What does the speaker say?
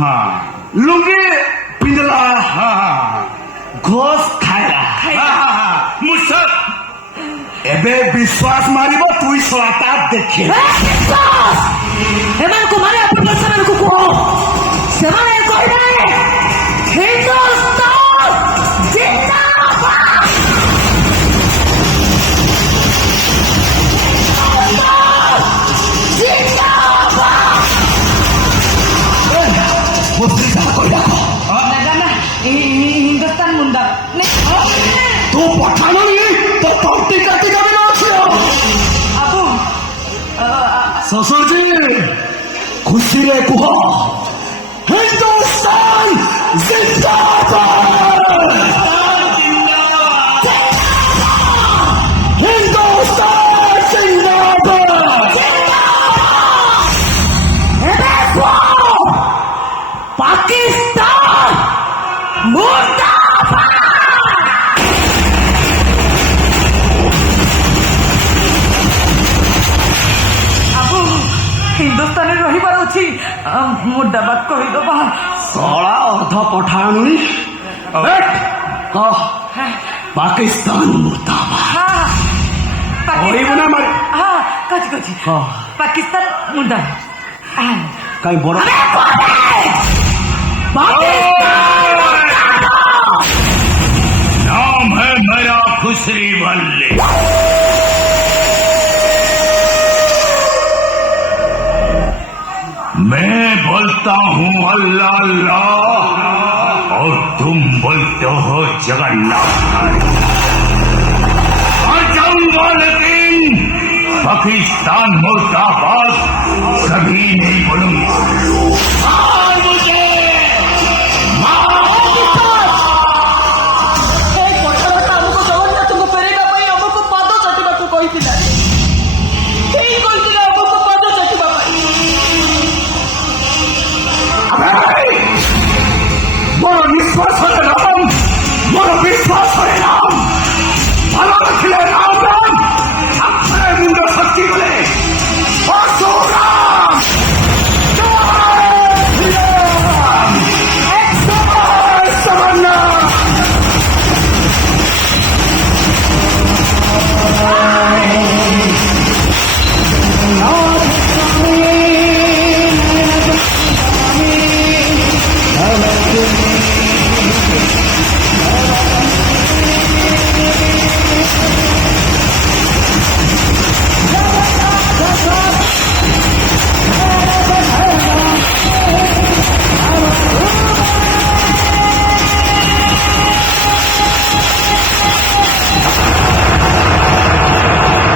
हाँ लुंगी पिंधला हाँ घोष खाइला मुझसे एबे विश्वास मारिब तुई सलाता देखे ଏମାନଙ୍କୁ ମାରିବା ପୂର୍ବରୁ ସେମାନଙ୍କୁ କୁହ ସେମାନେ କହିବେ ହିନ୍ଦୁସ୍ତାନ ଜିନ୍ଦାବାଦ हिंदुस्तान मुंडा तू पठानो नहीं तो तोटी काटी का भी ना छियो अबू ससुर जी खुशी रे कुह हिंदुस्तान जिंदाबाद हिंदुस्तान जिंदाबाद पाकिस्तान मुर्दाबाद अबू हिंदुस्तान रहीबार अछि मुर्दाबाद कहिदबा साला अर्ध पठानुनी पाकिस्तान मुर्दाबाद हां कहबो ना मारे हां कछि कछि हाँ। पाकिस्तान मुर्दाबाद कहीं बड़ा नाम है मेरा खुसरी वल्ले मैं बोलता हूँ अल्लाह अल्लाह और तुम बोलते हो जगन्नाथ और जाऊंगा लेकिन पाकिस्तान मुर्दाबाद कभी नहीं बोलूंगा